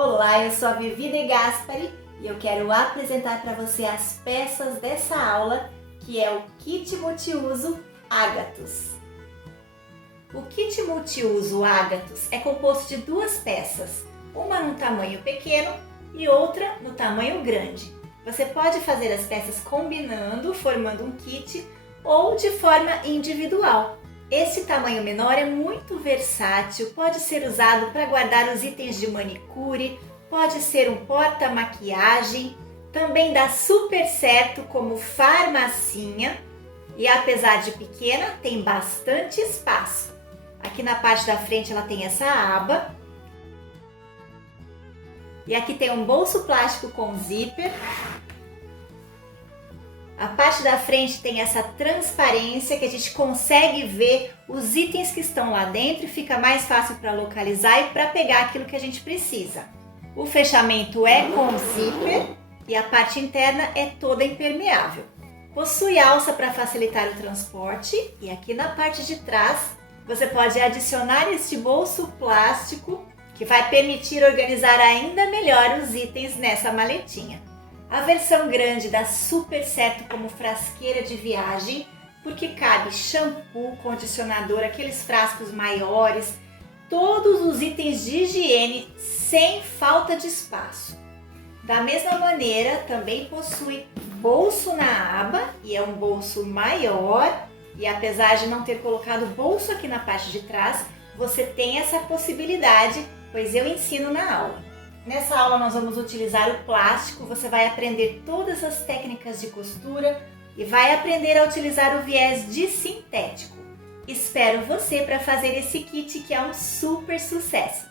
Olá, eu sou a Vivi De Gaspari e eu quero apresentar para você as peças dessa aula, que é o Kit Multiuso Agathos. O Kit Multiuso Agathos é composto de duas peças, uma no tamanho pequeno e outra no tamanho grande. Você pode fazer as peças combinando, formando um kit, ou de forma individual. Esse tamanho menor é muito versátil, pode ser usado para guardar os itens de manicure, pode ser um porta-maquiagem, também dá super certo como farmacinha e apesar de pequena, tem bastante espaço. Aqui na parte da frente ela tem essa aba e aqui tem um bolso plástico com zíper. A parte da frente tem essa transparência que a gente consegue ver os itens que estão lá dentro e fica mais fácil para localizar e para pegar aquilo que a gente precisa. O fechamento é com zíper e a parte interna é toda impermeável. Possui alça para facilitar o transporte e aqui na parte de trás você pode adicionar este bolso plástico que vai permitir organizar ainda melhor os itens nessa maletinha. A versão grande dá super certo como frasqueira de viagem, porque cabe shampoo, condicionador, aqueles frascos maiores, todos os itens de higiene sem falta de espaço. Da mesma maneira, também possui bolso na aba e é um bolso maior e apesar de não ter colocado bolso aqui na parte de trás, você tem essa possibilidade, pois eu ensino na aula. Nessa aula nós vamos utilizar o plástico, você vai aprender todas as técnicas de costura e vai aprender a utilizar o viés de sintético. Espero você para fazer esse kit que é um super sucesso!